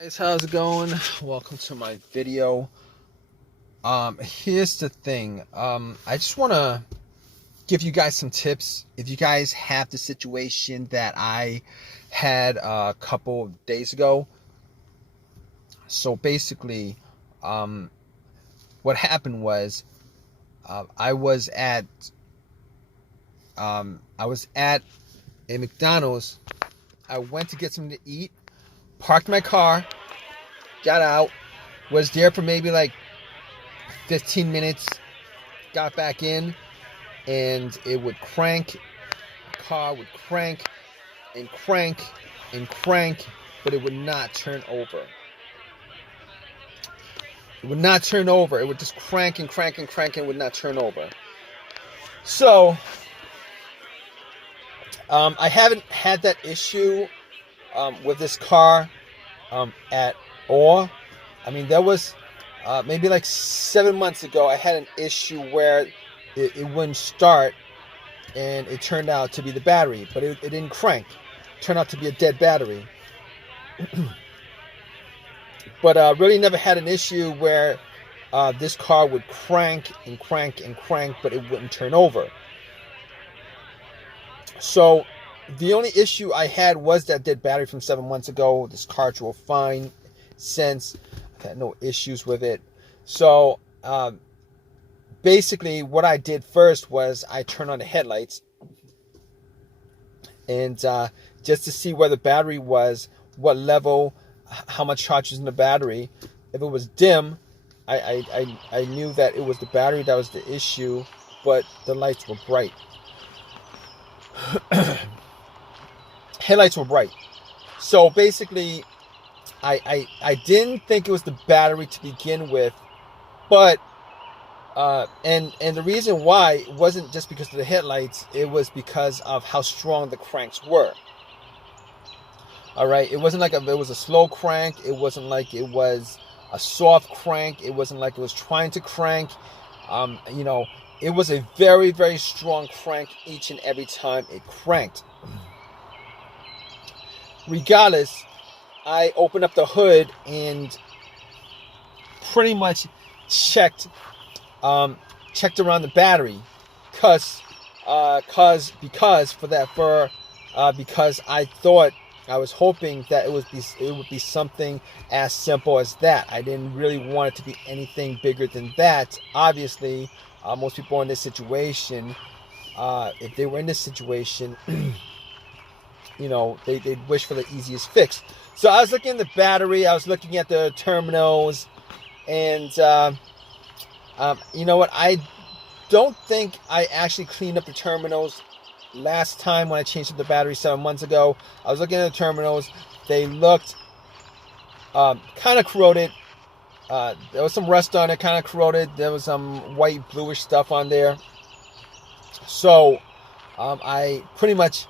Guys, how's it going? Welcome to my video. Here's the thing. I just want to give you guys some tips if you guys have the situation that I had a couple of days ago. So basically, what happened was I was at a McDonald's. I went to get something to eat, parked my car, got out, was there for maybe like 15 minutes, got back in, and it would crank. The car would crank and crank and crank, but it would not turn over. It would not turn over. It would just crank and crank and crank and would not turn over. So, I haven't had that issue with this car at all. I mean, there was maybe like 7 months ago, I had an issue where it wouldn't start, and it turned out to be the battery, but it didn't crank. It turned out to be a dead battery. But really never had an issue where this car would crank and crank and crank, but it wouldn't turn over. So the only issue I had was that dead battery from 7 months ago. This car drove fine since. I've had no issues with it. So basically what I did first was I turned on the headlights, and just to see where the battery was, what level, how much charge is in the battery. If it was dim, I knew that it was the battery that was the issue, but the lights were bright. Headlights were bright. So basically, I didn't think it was the battery to begin with, but and the reason why it wasn't just because of the headlights, it was because of how strong the cranks were. All right, it wasn't like it was a slow crank. It wasn't like it was a soft crank. It wasn't like it was trying to crank. It was a very, very strong crank each and every time it cranked. Regardless, I opened up the hood and pretty much checked around the battery, because I thought, I was hoping that it would be something as simple as that. I didn't really want it to be anything bigger than that. Obviously, most people in this situation, if they were in this situation, they'd wish for the easiest fix. So I was looking at the battery, I was looking at the terminals, and you know what? I don't think I actually cleaned up the terminals last time when I changed up the battery 7 months ago. I was looking at the terminals. They looked kind of corroded. There was some rust on it, kind of corroded. There was some white, bluish stuff on there. So I pretty much,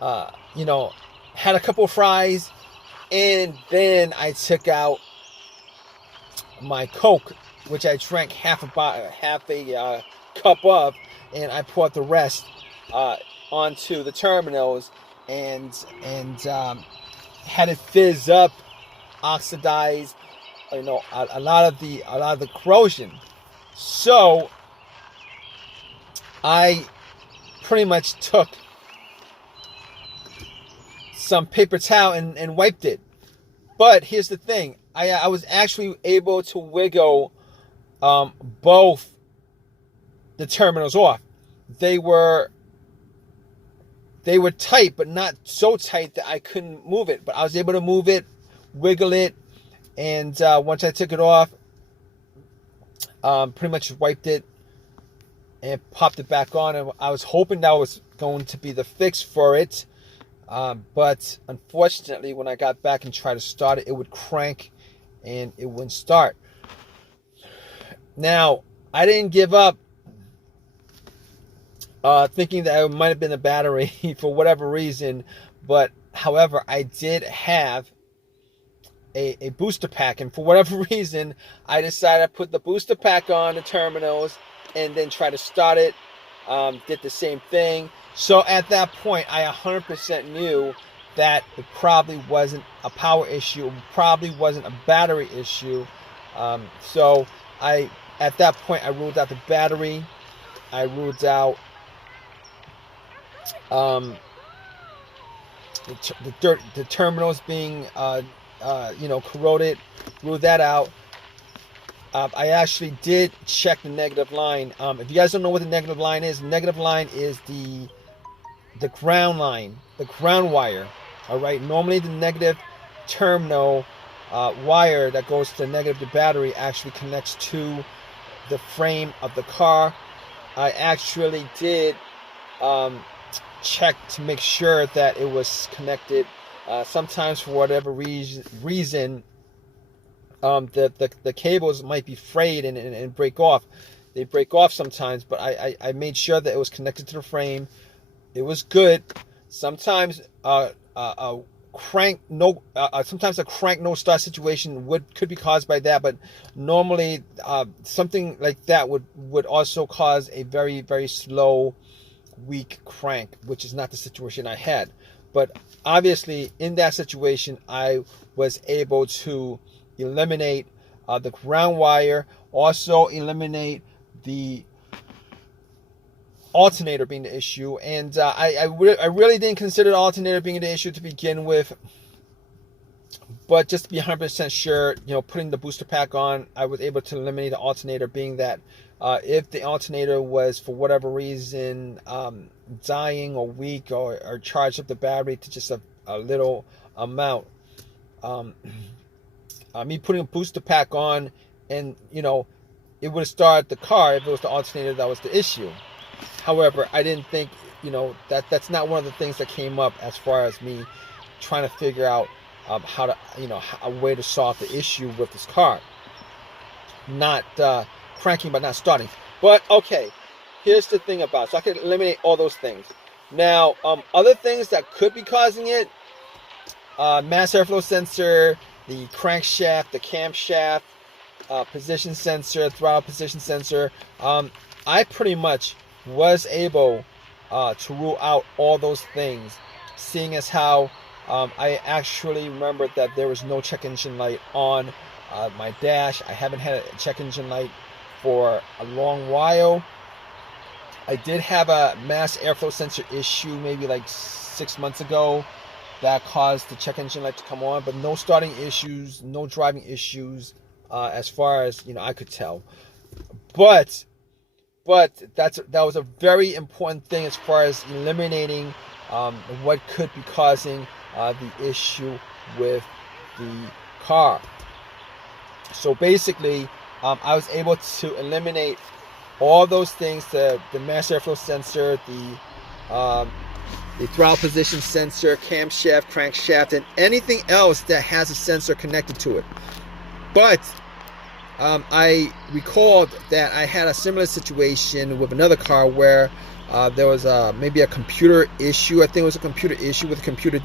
had a couple of fries, and then I took out my Coke, which I drank half a cup of, and I poured the rest onto the terminals, and had it fizz up, oxidize, a lot of the corrosion. So I pretty much took some paper towel and wiped it. But here's the thing, I was actually able to wiggle both the terminals off. They were tight, but not so tight that I couldn't move it. But I was able to move it, wiggle it, and once I took it off, pretty much wiped it and popped it back on. And I was hoping that was going to be the fix for it. But unfortunately, when I got back and tried to start it, it would crank and it wouldn't start. Now, I didn't give up, thinking that it might have been a battery for whatever reason. But however, I did have a booster pack, and for whatever reason, I decided to put the booster pack on the terminals and then try to start it. Did the same thing. So at that point, I 100% knew that it probably wasn't a power issue, it probably wasn't a battery issue. So at that point, I ruled out the battery. I ruled out the terminals being corroded. Ruled that out. I actually did check the negative line. If you guys don't know what the negative line is the ground line, the ground wire. All right. Normally, the negative terminal wire that goes to the negative, the battery, actually connects to the frame of the car. I actually did check to make sure that it was connected. Sometimes, for whatever reason, the cables might be frayed and break off. They break off sometimes, but I made sure that it was connected to the frame. It was good. Sometimes sometimes a crank no start situation could be caused by that, but normally something like that would also cause a very, very slow, weak crank, which is not the situation I had. But obviously in that situation, I was able to eliminate the ground wire, also eliminate the alternator being the issue. And I really didn't consider the alternator being the issue to begin with, but just to be 100% sure, putting the booster pack on, I was able to eliminate the alternator, being that if the alternator was for whatever reason dying or weak or charged up the battery to just a little amount, me putting a booster pack on, and it would have started the car if it was the alternator that was the issue. However, I didn't think that's not one of the things that came up as far as me trying to figure out how to a way to solve the issue with this car. Not cranking but not starting. But okay, here's the thing about it. So I can eliminate all those things. Now, other things that could be causing it: mass airflow sensor, the crankshaft, the camshaft, position sensor, throttle position sensor. I pretty much was able to rule out all those things, seeing as how I actually remembered that there was no check engine light on my dash. I haven't had a check engine light for a long while. I did have a mass airflow sensor issue maybe like 6 months ago that caused the check engine light to come on, but no starting issues, no driving issues, as far as I could tell. But that was a very important thing as far as eliminating what could be causing the issue with the car. So basically, I was able to eliminate all those things: the mass airflow sensor, the throttle position sensor, camshaft, crankshaft, and anything else that has a sensor connected to it. But I recalled that I had a similar situation with another car where there was maybe a computer issue. I think it was a computer issue where the computer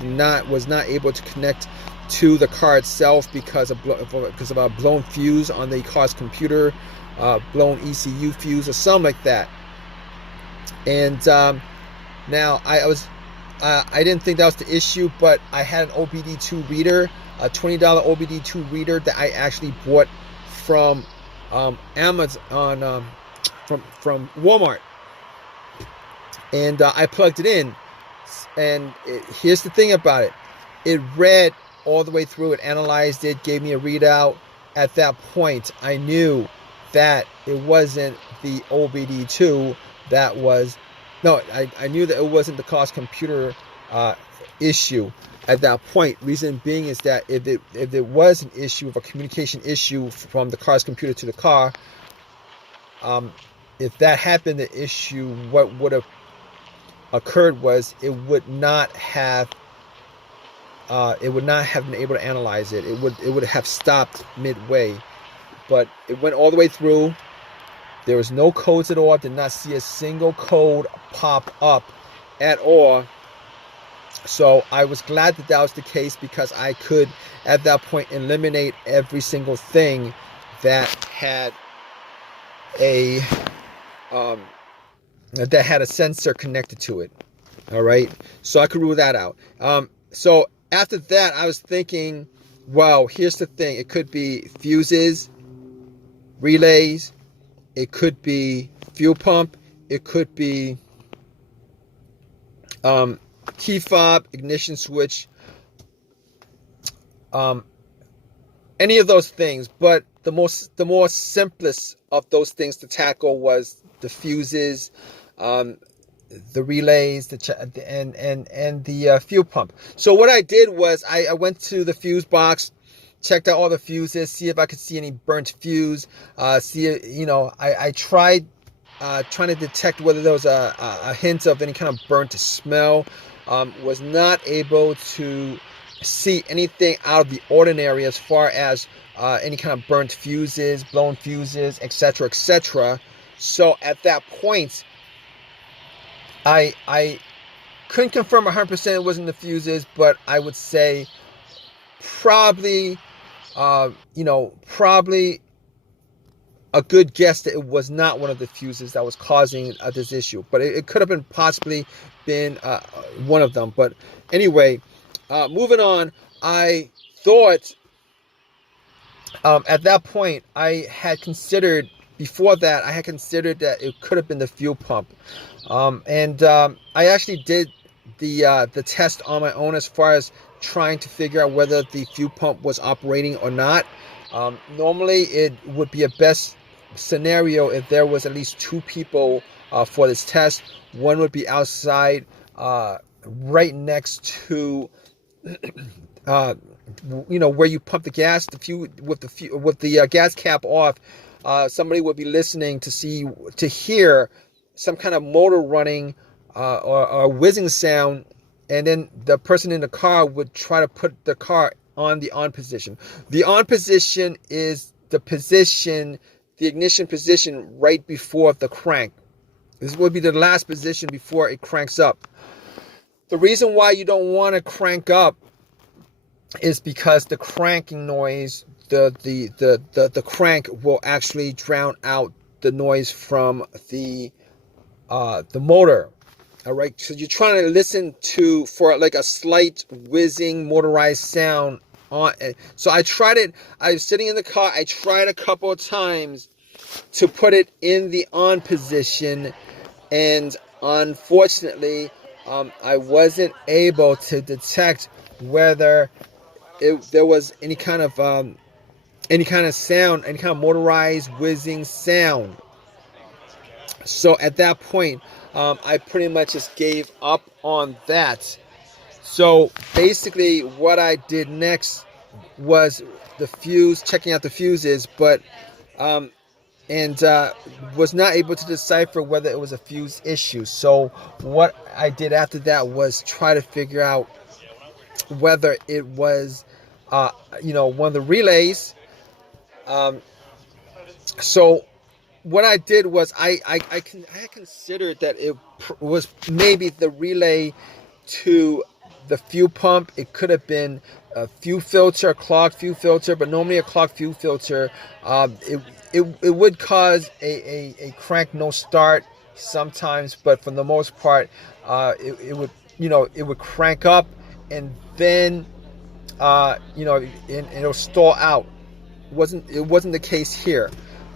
was not able to connect to the car itself because of a blown fuse on the car's computer, blown ECU fuse or something like that. And now I didn't think that was the issue, but I had an OBD2 reader, a $20 OBD2 reader that I actually bought from Amazon, from Walmart, and I plugged it in. And here's the thing about it: it read all the way through. It analyzed it, gave me a readout. At that point, I knew that it wasn't the OBD2 that was. No, I knew that it wasn't the car's computer issue at that point. Reason being is that if it was an issue, of a communication issue from the car's computer to the car, if that happened, the issue, what would have occurred was it would not have been able to analyze it. It would have stopped midway. But it went all the way through. There was no codes at all. I did not see a single code pop up at all. So I was glad that was the case, because I could, at that point, eliminate every single thing that had a sensor connected to it. All right, so I could rule that out. So after that, I was thinking, well, here's the thing. It could be fuses, relays. It could be fuel pump. It could be key fob, ignition switch, any of those things. But the more simplest of those things to tackle was the fuses, the relays, and the fuel pump. So what I did was I went to the fuse box, checked out all the fuses, see if I could see any burnt fuse. I tried trying to detect whether there was a hint of any kind of burnt smell. Was not able to see anything out of the ordinary as far as any kind of burnt fuses, blown fuses, etc., etc. So at that point, I couldn't confirm 100% it wasn't the fuses, but I would say probably, probably a good guess that it was not one of the fuses that was causing this issue. But it could have been possibly been one of them. But anyway, moving on, I thought at that point before that I had considered that it could have been the fuel pump. I actually did the test on my own as far as trying to figure out whether the fuel pump was operating or not. Normally, it would be a best scenario if there was at least two people for this test. One would be outside, right next to, where you pump the gas. With the gas cap off, somebody would be listening to hear some kind of motor running or whizzing sound, and then the person in the car would try to put the car on the on position. The on position is the ignition position right before the crank. This would be the last position before it cranks up. The reason why you don't want to crank up is because the cranking noise, the crank will actually drown out the noise from the motor. All right, so you're trying to listen for like a slight whizzing motorized sound on. So I tried it. I was sitting in the car. I tried a couple of times to put it in the on position, and unfortunately, I wasn't able to detect whether there was any kind of sound, any kind of motorized whizzing sound. So at that point, I pretty much just gave up on that. So basically what I did next was checking out the fuses, but was not able to decipher whether it was a fuse issue. So what I did after that was try to figure out whether it was one of the relays. So what I did was I considered that it was maybe the relay to the fuel pump. It could have been a fuel filter, a clogged fuel filter, but normally a clogged fuel filter, it would cause a crank no start sometimes, but for the most part, it would crank up and then and it'll stall out. It wasn't the case here.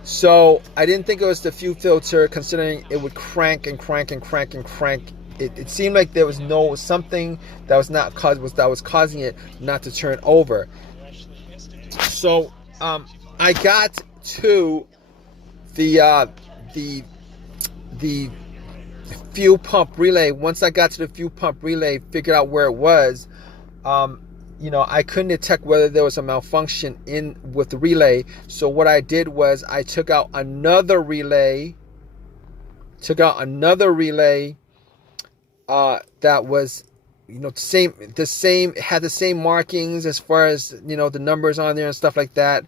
So I didn't think it was the fuel filter, considering it would crank and crank and crank and crank. It seemed like there was something that was causing it not to turn over. So I got to the fuel pump relay. Once I got to the fuel pump relay, figured out where it was. I couldn't detect whether there was a malfunction with the relay. So what I did was I took out another relay. That was, the same, had the same markings as far as, the numbers on there and stuff like that.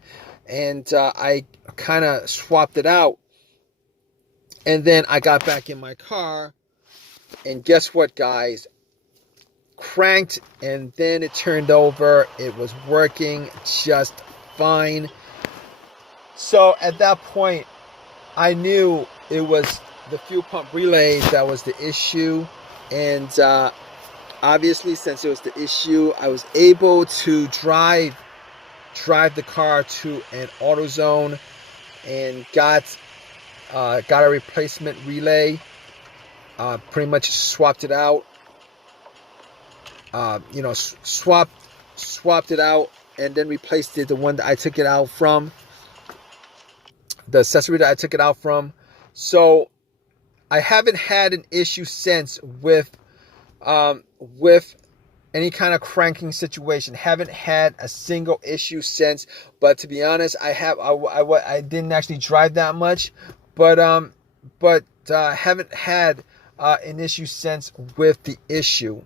And I kind of swapped it out. And then I got back in my car. And guess what, guys? Cranked, and then it turned over. It was working just fine. So at that point, I knew it was the fuel pump relay that was the issue. And obviously, since it was the issue, I was able to drive the car to an AutoZone and got a replacement relay. Pretty much swapped it out. Swapped it out, and then replaced it, the one that I took it out from, the accessory that I took it out from. So I haven't had an issue since with any kind of cranking situation. Haven't had a single issue since. But to be honest, I didn't actually drive that much, but haven't had an issue since with the issue,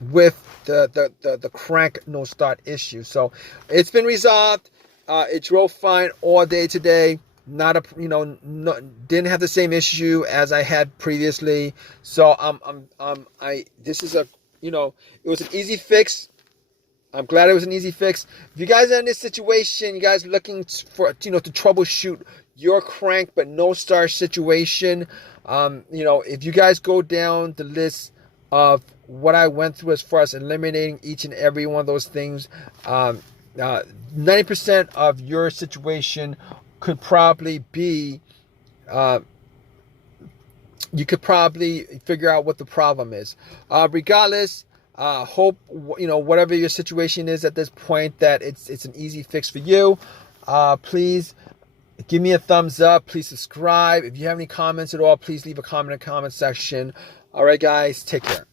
with the crank no start issue. So it's been resolved. It drove fine all day today. Not a didn't have the same issue as I had previously. So this is a it was an easy fix. I'm glad it was an easy fix. If you guys are in this situation, you guys looking for to troubleshoot your crank but no start situation, if you guys go down the list of what I went through as far as eliminating each and every one of those things, 90% of your situation could probably be, you could probably figure out what the problem is. Regardless, hope whatever your situation is at this point, that it's an easy fix for you. Please give me a thumbs up. Please subscribe. If you have any comments at all, please leave a comment in the comment section. All right, guys, take care.